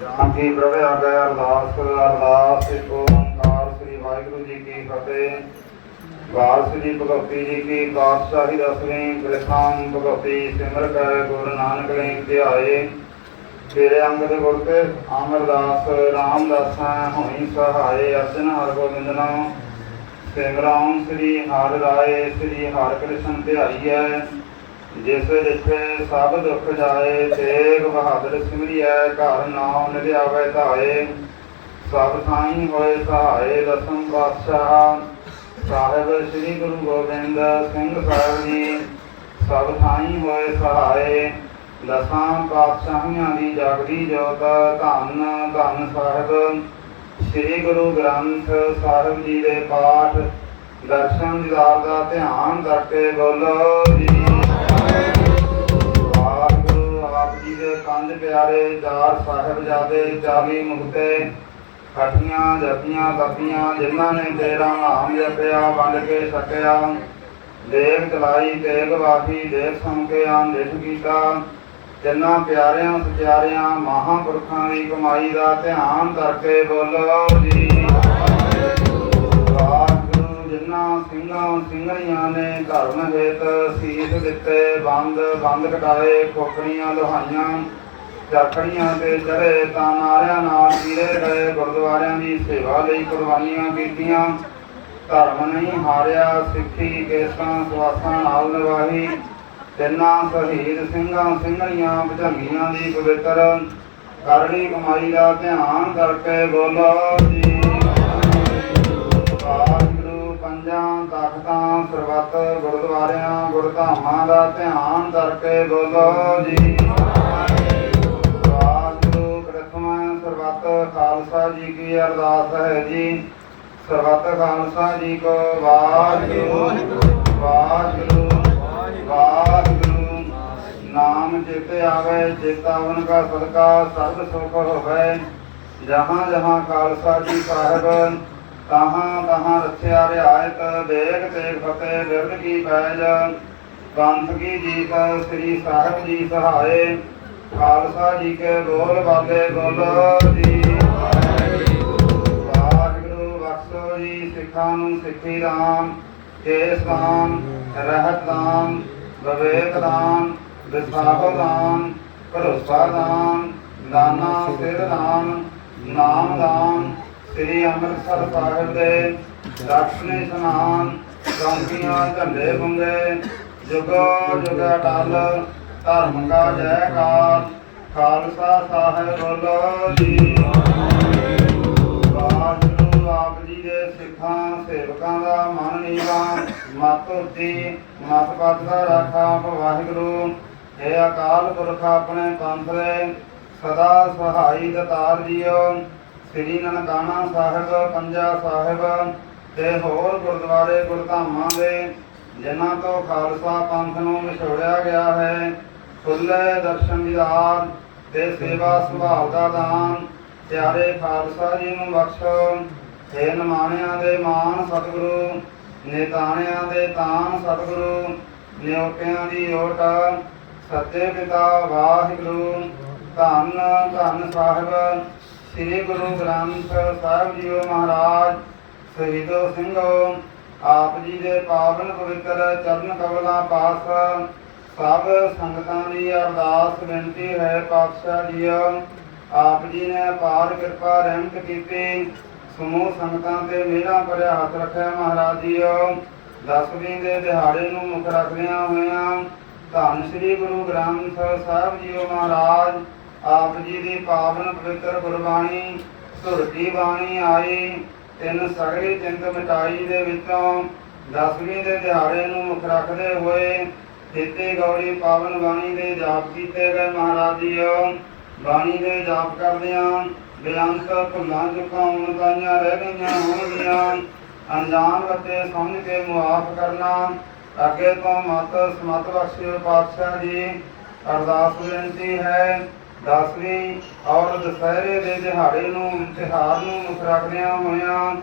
ਜਾਨ ਕੀ ਪ੍ਰਭ ਆਗੈ ਅਰਦਾਸ ਅਰਦਾਸ ਇੱਕ ਓੰਕਾਰ ਸ੍ਰੀ ਵਾਹਿਗੁਰੂ ਜੀ ਕੀ ਫਤਿਹ। ਵਾਰਸ ਜੀ ਭਗਵਤੀ ਜੀ ਕੀ ਪਾਤਸ਼ਾਹੀ ਦਸਵੇਂ ਗ੍ਰਥਾਂ ਭਗਵਤੀ ਸਿਮਰ ਕੈ ਗੁਰੂ ਨਾਨਕ ਲੈ ਧਿਆਏ। ਤੇਰੇ ਅੰਗਦ ਗੁਰ ਅਮਰਦਾਸ ਰਾਮਦਾਸਾਂ ਹੋਈ ਸਹਾਏ, ਅਰਜਨ ਹਰ ਗੋਬਿੰਦ ਨਾਮ ਸਿਮਰਨ ਸ੍ਰੀ ਹਰਿ ਰਾਏ, ਸ੍ਰੀ ਹਰਿ ਕ੍ਰਿਸ਼ਨ ਧਿਆਈਐ। ਜਿਸ ਜਿਥੇ ਸਭ ਦੁੱਖ ਜਾਏ, ਤੇਗ ਬਹਾਦਰ ਸਿਮਰਿਐ, ਘਰ ਨਾਮ ਨਿਧਿਆਵੈ ਧਾਏ। ਸਭ ਥਾਈ ਹੋਏ ਸਹਾਏ ਦਸਮ ਪਾਤਸ਼ਾਹ। ਸਾਹਿਬ ਸ੍ਰੀ ਗੁਰੂ ਗੋਬਿੰਦ ਸਿੰਘ ਸਾਹਿਬ ਜੀ, ਸਭ ਥਾਈ ਹੋਏ ਸਹਾਏ। ਦਸਾਂ ਪਾਤਸ਼ਾਹੀਆਂ ਦੀ ਜਾਗਦੀ ਜੋਤ, ਧੰਨ ਧੰਨ ਸਾਹਿਬ। ਸ੍ਰੀ ਗੁਰੂ ਗ੍ਰੰਥ ਸਾਹਿਬ ਜੀ ਦੇ ਪਾਠ, ਦਰਸ਼ਨ ਦੀਦਾਰ ਦਾ ਧਿਆਨ ਕਰਕੇ ਬੋਲੋ ਜੀ। ਪਿਆਰੇ ਚਾਰ ਸਾਹਿਬਜ਼ਾਦੇ 40 ਮੁਕਤੇ, ਖੱਟੀਆਂ ਜਪੀਆਂ ਤਪੀਆਂ ਜਿਨ੍ਹਾਂ ਨੇ ਤੇਰਾ ਨਾਮ ਜਪਿਆ, ਵੰਡ ਕੇ ਛਕਿਆ। ਦੇਖ ਚਲਾਈ, ਤੇਗ ਵਾਹੀ ਦੇਖ ਸੁਣ ਕੇ ਕੀਤਾ। ਤਿੰਨਾਂ ਪਿਆਰਿਆਂ ਸਚਿਆਰਿਆਂ ਮਹਾਂਪੁਰਖਾਂ ਦੀ ਕਮਾਈ ਦਾ ਧਿਆਨ ਕਰਕੇ ਬੋਲੋ ਜੀ। ਵਾਹਿਗੁਰੂ, ਜਿਨ੍ਹਾਂ ਸਿੰਘਾਂ ਸਿੰਘਣੀਆਂ ਨੇ ਧਰਮ ਹੇਤ ਸੀਸ ਦਿੱਤੇ, ਬੰਦ ਬੰਦ ਕਟਾਏ ਖੋਪੜੀਆਂ ਲੋਹਾਈਆਂ ਚਰਖੜੀਆਂ ਤੇ ਚੜੇ ਤਾਂ ਨਾਰਿਆਂ ਨਾਲ ਪੀਰੇ ਗਏ, ਗੁਰਦੁਆਰਿਆਂ ਦੀ ਸੇਵਾ ਲਈ ਕੁਰਬਾਨੀਆਂ ਕੀਤੀਆਂ। ਧਰਮ ਨਹੀਂ ਹਾਰਿਆ, ਸਿੱਖੀ, ਕੇਸਾਂ, ਸਵਾਸਾਂ ਨਾਲ ਨਿਵਾਹੀ ਤਿੰਨਾਂ ਸ਼ਹੀਦ ਸਿੰਘਾਂ ਸਿੰਘਣੀਆਂ, ਭਜੰਗੀਆਂ ਦੀ ਪਵਿੱਤਰ ਕਰੜੀ ਕਮਾਈ ਦਾ ਧਿਆਨ ਕਰਕੇ ਬੋਲੋ ਜੀ। ਵਾਹਿਗੁਰੂ, ਪੰਜਾਂ ਤਖਤਾਂ ਸਰਬੱਤ ਗੁਰਦੁਆਰਿਆਂ, ਗੁਰਧਾਮਾਂ ਦਾ ਧਿਆਨ ਕਰਕੇ ਬੋਲੋ ਜੀ। ਕੀ ਅਰਦਾਸ ਹੈ ਜੀ। ਸਰਬੱਤ ਖਾਲਸਾ ਜੀ ਕੋ ਵਾਹਿਗੁਰੂ ਵਾਹਿਗੁਰੂ ਵਾਹਿਗੁਰੂ। ਨਾਮ ਚਿਤ ਆਵੇ ਚੇਤਾਵਨ ਕਾ ਸਦਕਾ ਸਰਬ ਸੁਖ ਹੋਵੇ। ਜਹਾਂ ਜਹਾਂ ਖਾਲਸਾ ਜੀ ਸਾਹਿਬ, ਤਹਾਂ ਤਹਾਂ ਰਖਿਆ ਰਿਆਇਤ, ਦੇਖ ਤੇ ਫਤਿਹ ਬਿਰਦ ਕੀ ਪੈਜ ਪੰਥ ਕੀ ਜੀਤ, ਸ੍ਰੀ ਸਾਹਿਬ ਜੀ ਸਹਾਏ। ਖਾਲਸਾ ਜੀ ਕੇ ਬੋਲ ਬਾਲੇ ਬੋਲੋ ਜੀ। ਜੀ, ਸਿੱਖਾਂ ਨੂੰ ਸਿੱਖੀ ਰਾਮ ਕੇਸ ਦਾਨ ਰਹਿਤ ਦਾਨ ਵਿਵੇਕ ਦਾਨ ਵਿਸਾਹ ਦਾਨ ਭਰੋਸਾ ਦਾਨ ਦਾਨਾ ਸਿਰ ਦਾਨ ਨਾਮ ਦਾਨ ਸ੍ਰੀ ਅੰਮ੍ਰਿਤਸਰ ਸਾਹਿਬ ਦੇ ਦਰਸ਼ਨੇ ਸਨਾਨ, ਚੌਂਕੀਆਂ ਝੰਡੇ ਬੰਗੇ, ਜੁਗੋ ਜੁਗ ਅਟਲ ਧਰਮ ਕਾ ਜੈਕਾਰ, ਖਾਲਸਾ ਸਾਹਿਬ ਬੋਲੋ ਜੀ। ਦੇ ਸੇਵਕਾਂ ਦਾ ਮਨ ਨੀਵਾ, ਮਤ ਉੱਚੀ ਮਤ ਪਤ ਦਾ ਰਾਖਾ ਵਾਹਿਗੁਰੂ। ਇਹ ਅਕਾਲ ਪੁਰਖ ਆਪਣੇ ਪੰਥ ਦੇ ਸਦਾ ਸਹਾਈ ਦਤਾਰ ਜੀਓ। ਸ੍ਰੀ ਨਨਕਾਣਾ ਸਾਹਿਬ ਪੰਜਾ ਸਾਹਿਬ ਤੇ ਹੋਰ ਗੁਰਦੁਆਰੇ ਗੁਰਧਾਮਾਂ ਦੇ, ਜਿਨ੍ਹਾਂ ਤੋਂ ਖਾਲਸਾ ਪੰਥ ਨੂੰ ਵਿਛੋੜਿਆ ਗਿਆ ਹੈ ਖੁੱਲੇ ਦਰਸ਼ਨ ਦੀਦਾਰ ਤੇ ਸੇਵਾ ਸੁਭਾਵ ਦਾ ਦਾਨ। ਪਿਆਰੇ ਖਾਲਸਾ ਜੀ ਨੂੰ ਬਖਸ਼ੋ। ਹੇ ਨਮਾਣਿਆਂ ਦੇ ਮਾਨ ਸਤਿਗੁਰੂ, ਨੇਤਾਣਿਆਂ ਦੇ ਤਾਨ ਸਤਿਗੁਰੂ ਨਿਉਟਿਆਂ ਦੀ ਓਟ, ਸੱਚੇ ਪਿਤਾ ਵਾਹਿਗੁਰੂ, ਧੰਨ ਧੰਨ ਸਾਹਿਬ, ਸ੍ਰੀ ਗੁਰੂ ਗ੍ਰੰਥ ਸਾਹਿਬ ਜੀਓ ਮਹਾਰਾਜ, ਸ਼ਹੀਦੋ ਸਿੰਘੋ, ਆਪ ਜੀ ਦੇ ਪਾਵਨ ਪਵਿੱਤਰ ਚਰਨ ਕਮਲਾਂ ਪਾਸ, ਸਭ ਸੰਗਤਾਂ ਦੀ ਅਰਦਾਸ ਬੇਨਤੀ ਹੈ ਪਾਤਸ਼ਾਹ ਜੀਓ, ਆਪ ਜੀ ਨੇ ਅਪਾਰ ਕਿਰਪਾ ਰਹਿਮਤ ਕੀਤੀ ਸਮੂਹ ਸੰਗਤਾਂ ਤੇ ਮੇਰਾ ਭਰਿਆ ਹੱਥ ਰੱਖਿਆ ਮਹਾਰਾਜ ਜੀਓ। ਦਸਵੀਂ ਦੇ ਦਿਹਾੜੇ ਨੂੰ ਮੁੱਖ ਰੱਖਦਿਆਂ ਹੋਇਆਂ ਧੰਨ ਸ੍ਰੀ ਗੁਰੂ ਗ੍ਰੰਥ ਸਾਹਿਬ ਜੀਓ ਮਹਾਰਾਜ, ਆਪ ਜੀ ਦੀ ਪਾਵਨ ਪਵਿੱਤਰ ਗੁਰਬਾਣੀ, ਸੁਰਤੀ ਬਾਣੀ ਆਈ। ਤਿੰਨ ਸਗਲੀ ਚਿੰਤ ਮਿਟਾਈ ਦੇ ਵਿੱਚੋਂ ਦਸਵੀਂ ਦੇ ਦਿਹਾੜੇ ਨੂੰ ਮੁੱਖ ਰੱਖਦੇ ਹੋਏ ਦਿੱਤੇ ਗੌੜੀ ਪਾਵਨ ਬਾਣੀ ਦੇ ਜਾਪ ਕੀਤੇ ਗਏ ਮਹਾਰਾਜ ਜੀਓ। ਬਾਣੀ ਦੇ ਜਾਪ ਕਰਦਿਆਂ ਬੇਅੰਤ ਭੁੱਲਾਂ ਚੁੱਕਾਂ ਹੁਣ ਰਹਿ ਗਈਆਂ ਹੋਣਗੀਆਂ। ਅਣਜਾਣ ਬੱਚੇ ਸਮਝ ਕੇ ਮੁਆਫ ਕਰਨਾ। ਅੱਗੇ ਤੋਂ ਮਤ, ਸਮਤ ਬਖਸ਼ਿਓ ਪਾਤਸ਼ਾਹ ਜੀ। ਅਰਦਾਸ ਬੇਨਤੀ ਹੈ ਦਸਵੀਂ ਔਰ ਦੁਸਹਿਰੇ ਦੇ ਦਿਹਾੜੇ ਨੂੰ, ਤਿਉਹਾਰ ਨੂੰ ਮੁੱਖ ਰੱਖਦਿਆਂ ਹੋਇਆਂ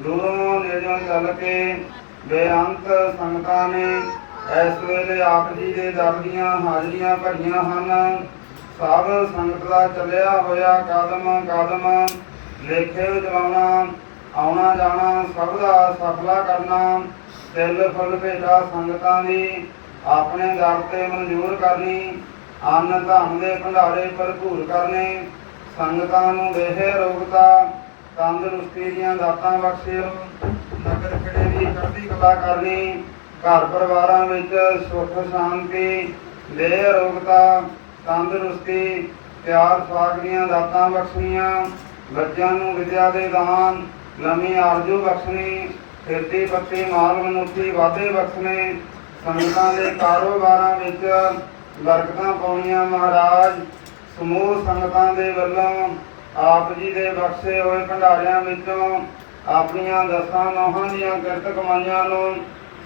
ਦੂਰੋਂ ਨੇੜਿਓਂ ਚੱਲ ਕੇ ਬੇਅੰਤ ਸੰਗਤਾਂ ਨੇ ਇਸ ਵੇਲੇ ਆਪ ਜੀ ਦੇ ਦਰ ਦੀਆਂ ਹਾਜ਼ਰੀਆਂ ਭਰੀਆਂ ਹਨ। ਸਭ ਸੰਗਤ ਦਾ ਚੱਲਿਆ ਹੋਇਆ ਕਦਮ ਕਦਮ ਲੇਖੇ ਵਿਚਲਾਉਣਾ ਆਉਣਾ ਜਾਣਾ, ਸਭ ਦਾ ਸਫਲਾ ਕਰਨਾ, ਤਿਲ ਫੁੱਲ ਭੇਟਾ ਸੰਗਤਾਂ ਦੀ, ਆਪਣੇ ਦਰ ਤੇ ਮਨਜ਼ੂਰ ਕਰਨੀ, ਅੰਨ ਧਨ ਦੇ ਭੰਡਾਰੇ ਭਰਪੂਰ ਕਰਨੇ, ਸੰਗਤਾਂ ਨੂੰ ਦੇਹ ਰੋਗਤਾ, ਤੰਦਰੁਸਤੀ ਦੀਆਂ ਦਾਤਾਂ ਬਖਸ਼ਿਓ, ਨਗਰ ਖੜੇ ਦੀ ਚੜ੍ਹਦੀ ਕਲਾ ਕਰਨੀ, ਘਰ ਪਰਿਵਾਰਾਂ ਵਿੱਚ ਸੁਖ, ਸ਼ਾਂਤੀ, ਦੇਹ ਰੋਗਤਾ ਤੰਦਰੁਸਤੀ, ਪਿਆਰ ਸਵਾਗ ਦੀਆਂ ਦਾਤਾਂ ਬਖਸ਼ਣੀਆਂ ਬੱਚਿਆਂ ਨੂੰ ਵਿਦਿਆ ਦੇ ਦਾਨ, ਨਵੀਂ ਆਰਜੂ ਬਖਸ਼ਣੀ, ਖੇਤੀ ਪੱਤੀ, ਮਾਲ ਮਨੁੱਖੀ ਵਾਧੇ ਬਖਸ਼ਣੇ, ਸੰਗਤਾਂ ਦੇ ਕਾਰੋਬਾਰਾਂ ਵਿੱਚ ਬਰਕਤਾਂ ਪਾਉਣੀਆਂ ਮਹਾਰਾਜ, ਸਮੂਹ ਸੰਗਤਾਂ ਦੇ ਵੱਲੋਂ ਆਪ ਜੀ ਦੇ ਬਖਸ਼ੇ ਹੋਏ ਭੰਡਾਰਿਆਂ ਵਿੱਚੋਂ ਆਪਣੀਆਂ ਦਸਾਂ ਨੌਹਾਂ ਦੀਆਂ ਕਿਰਤ ਕਮਾਈਆਂ ਨੂੰ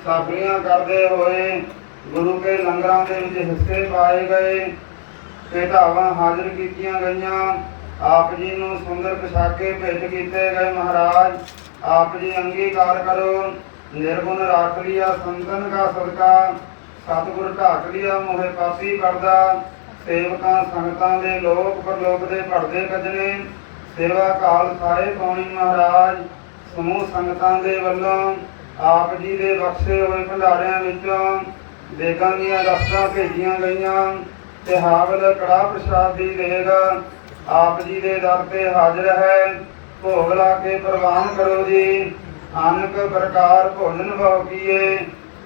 ਸਾਫੀਆਂ ਕਰਦੇ ਹੋਏ ਗੁਰੂ ਕੇ ਲੰਗਰਾਂ ਦੇ ਵਿੱਚ ਹਿੱਸੇ ਪਾਏ ਗਏ। ਭੇਟਾਵਾਂ ਹਾਜ਼ਰ ਕੀਤੀਆਂ ਗਈਆਂ। ਆਪ ਜੀ ਨੂੰ ਸੁੰਦਰ ਪੋਸ਼ਾਕੇ ਭੇਟ ਕੀਤੇ ਗਏ ਮਹਾਰਾਜ। ਆਪ ਜੀ ਅੰਗੀਕਾਰ ਕਰੋ। ਨਿਰਗੁਣ ਰੱਖ ਲਿਆ, ਸੰਤਨ ਕਾ ਸਦਕਾ। ਸਤਿਗੁਰ ਢਾਕ ਲਿਆ, ਮੋਹਿ ਪਾਪੀ ਕਰਦਾ। ਸੇਵਕਾਂ ਸੰਗਤਾਂ ਦੇ ਲੋਕ ਪਰਲੋਕ ਦੇ ਭੜਦੇ ਕੱਜਣੇ। ਸੇਵਾ ਕਾਲ ਸਾਰੇ ਪਾਉਣੀ ਮਹਾਰਾਜ। ਸਮੂਹ ਸੰਗਤਾਂ ਦੇ ਵੱਲੋਂ ਆਪ ਜੀ ਦੇ ਬਖਸ਼ੇ ਹੋਏ ਭੰਡਾਰਿਆਂ ਵਿੱਚੋਂ ਦੇਗਾਂ ਦੀਆਂ ਰਸਤਾਂ ਭੇਜੀਆਂ ਗਈਆਂ। ਤੇ ਹਾਵਲ ਕੜਾ ਪ੍ਰਸ਼ਾਦ ਦੀ ਦੇਗ ਆਪ ਜੀ ਦੇ ਦਰ ਤੇ ਹਾਜ਼ਰ ਹੈ। ਭੋਗ ਲਾ ਕੇ ਪ੍ਰਵਾਨ ਕਰੋ ਜੀ। ਅਨਕ ਪ੍ਰਕਾਰ ਭੋਜਨ ਬਹੁ ਕੀਏ।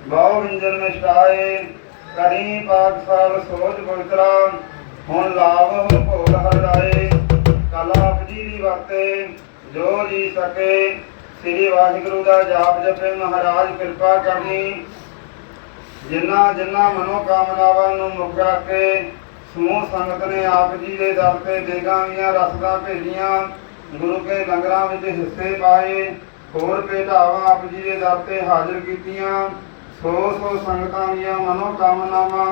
ਬਹੁ ਵਿੰਜਨ ਮਿਸ਼ਾਏ ਕਰੀ ਪਾਕ ਸਾਲ ਸੋਜ ਪਵਿੱਤਰਾ। ਹੁਣ ਲਾਭ ਭੋਗ ਹਰਾਏ ਕਲਾ ਆਪ ਜੀ ਦੀ ਵਰਤੇ, ਜੋ ਜੀ ਸਕੇ। ਸ੍ਰੀ ਵਾਹਿਗੁਰੂ ਦਾ ਜਾਪ ਜਪੇ ਮਹਾਰਾਜ, ਕਿਰਪਾ ਕਰਨੀ। ਜਿਨ੍ਹਾਂ ਜਿਨ੍ਹਾਂ ਮਨੋ ਕਾਮਨਾਵਾਂ ਨੂੰ ਮੁੱਖ ਕੇ ਸਮੂਹ ਸੰਗਤ ਨੇ ਆਪ ਜੀ ਦੇ ਦਰ ਤੇ ਦੇਗਾਂ ਦੀਆਂ ਰਸਦਾਂ ਭੇਜੀਆਂ, ਗੁਰੂ ਕੇ ਲੰਗਰਾਂ ਵਿੱਚ ਹਿੱਸੇ ਪਾਏ, ਹੋਰ ਭੇਟਾਵਾਂ ਆਪ ਜੀ ਦੇ ਦਰ ਤੇ ਹਾਜ਼ਰ ਕੀਤੀਆਂ। ਸੋ ਸੋ ਸੰਗਤਾਂ ਦੀਆਂ ਮਨੋ ਕਾਮਨਾਵਾਂ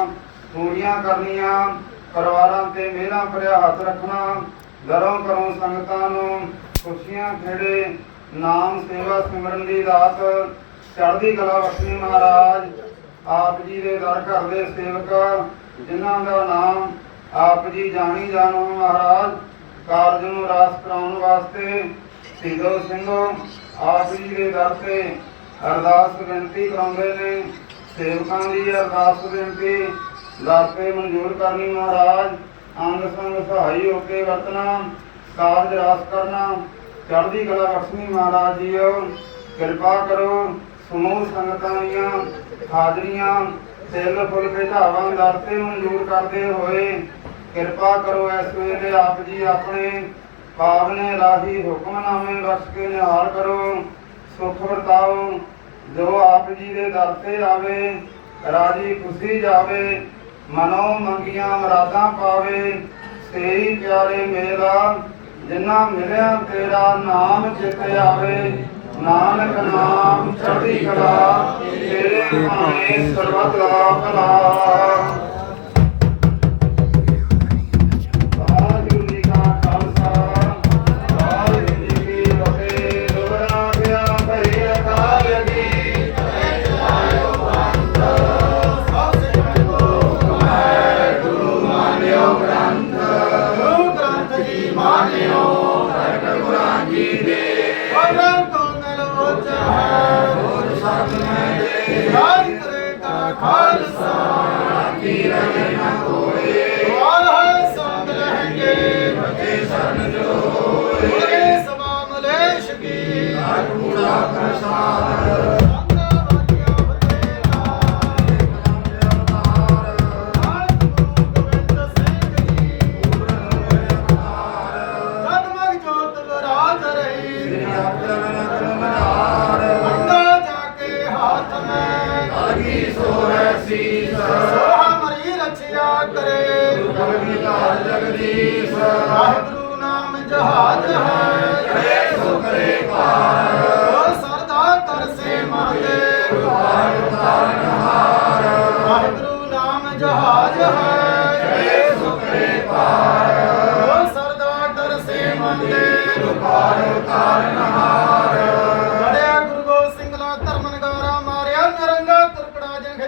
ਪੂਰੀਆਂ ਕਰਨੀਆਂ, ਪਰਿਵਾਰਾਂ ਤੇ ਮਿਹਰਾਂ ਭਰਿਆ ਹੱਥ ਰੱਖਣਾ ਦਰੋਂ ਕਰੋ ਸੰਗਤਾਂ ਨੂੰ ਖੁਸ਼ੀਆਂ ਖੇੜੇ, ਨਾਮ ਸੇਵਾ ਸਿਮਰਨ ਦੀ ਰਾਤ, ਚੜ੍ਹਦੀ ਕਲਾ ਬਖਸ਼ਣੀ ਮਹਾਰਾਜ। ਆਪ ਜੀ ਦੇ ਦਰ ਘਰ ਦੇ ਸੇਵਕ ਜਿਨ੍ਹਾਂ ਦਾ ਨਾਮ ਆਪ ਜੀ ਜਾਣੀ ਜਾਣੋ ਮਹਾਰਾਜ, ਕਾਰਜ ਨੂੰ ਰਾਸ ਕਰਾਉਣ ਵਾਸਤੇ ਸਿੱਧੋ ਸਿੰਘੋ ਆਪ ਜੀ ਦੇ ਦਰ ਤੇ ਅਰਦਾਸ ਬੇਨਤੀ ਕਰਾਉਂਦੇ ਨੇ। ਸੇਵਕਾਂ ਦੀ ਅਰਦਾਸ ਬੇਨਤੀ ਦਰ ਮਨਜ਼ੂਰ ਕਰਨੀ ਮਹਾਰਾਜ। ਅੰਗ ਸੰਗ ਸਹਾਈ ਹੋ ਕੇ ਵਰਤਣਾ, ਕਾਰਜ ਰਾਸ ਕਰਨਾ, ਚੜ੍ਹਦੀ ਕਲਾ ਬਖਸ਼ਣੀ ਮਹਾਰਾਜ ਜੀਓ। ਕਿਰਪਾ ਕਰੋ, ਸਮੂਹ ਸੰਗਤਾਂ ਦੀਆਂ ਹਾਜ਼ਰੀਆਂ, ਤਿਲ, ਫੁੱਲ ਭੇਟਾਵਾਂ ਦਰ ਮਨਜ਼ੂਰ ਕਰਦੇ ਹੋਏ ਕਿਰਪਾ ਕਰੋ ਇਸ ਵੇਲੇ ਆਪ ਜੀ ਆਪਣੇ ਪਾਵਨੇ ਰਾਹੀ ਹੁਕਮਨਾਮੇ ਬਖਸ਼ ਕੇ ਨਿਹਾਲ ਕਰੋ, ਸੁਖ ਵਰਤਾਓ, ਜੋ ਆਪ ਜੀ ਦੇ ਦਰ ਤੇ ਆਵੇ, ਰਾਜੀ ਖੁਸ਼ੀ ਜਾਵੇ, ਮਨੋ ਮੰਗੀਆਂ ਮਰਾਦਾਂ ਪਾਵੇ, ਸੇਈ ਪਿਆਰੇ ਮੇਲਾ ਜਿਨ੍ਹਾਂ ਮਿਲਿਆ ਤੇਰਾ ਨਾਮ ਚਿਤ ਆਵੇ। ਨਾਨਕ ਨਾਮ ਚੜ੍ਹਦੀ ਕਲਾ ਤੇਰੇ ਭਾਣੇ ਸਰਬਤ ਦਾ ਭਲਾ।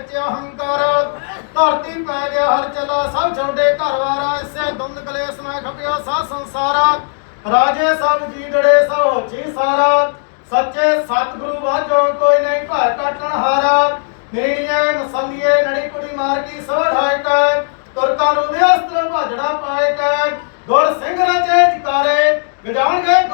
ਵਿੱਚ ਅਹੰਕਾਰ, ਧਰਤੀ ਪੈ ਗਿਆ ਹਰ ਚਲਾ ਸਭ ਛੋਡੇ ਘਰਵਾਰਾ, ਇਸੇ ਦੁੰਦ ਕਲੇਸ਼ ਮੈਂ ਖਪਿਆ ਸਾ ਸੰਸਾਰਾ। ਰਾਜੇ ਸਭ ਜੀੜੜੇ ਸੋ ਹੋਜੀ ਸਾਰਾ। ਸੱਚੇ ਸਤਿਗੁਰੂ ਬਾਝੋ ਕੋਈ ਨਹੀਂ ਭੈ ਕੱਟਣ ਹਾਰਾ। ਨੇੜੀਏ ਮਸੰਦੀਏ ਨੜੀ ਕੁੜੀ ਮਾਰ ਕੀ ਸੋ ਢਾਇ ਕੈ ਤੁਰਕਾਂ ਨੂੰ ਦੇ ਅਸਤਰ ਭਾਜੜਾ ਪਾਏ ਗੁਰ ਸਿੰਘ ਰਚੇ ਜਕਾਰੇ ਗਜਾਣ ਗਏ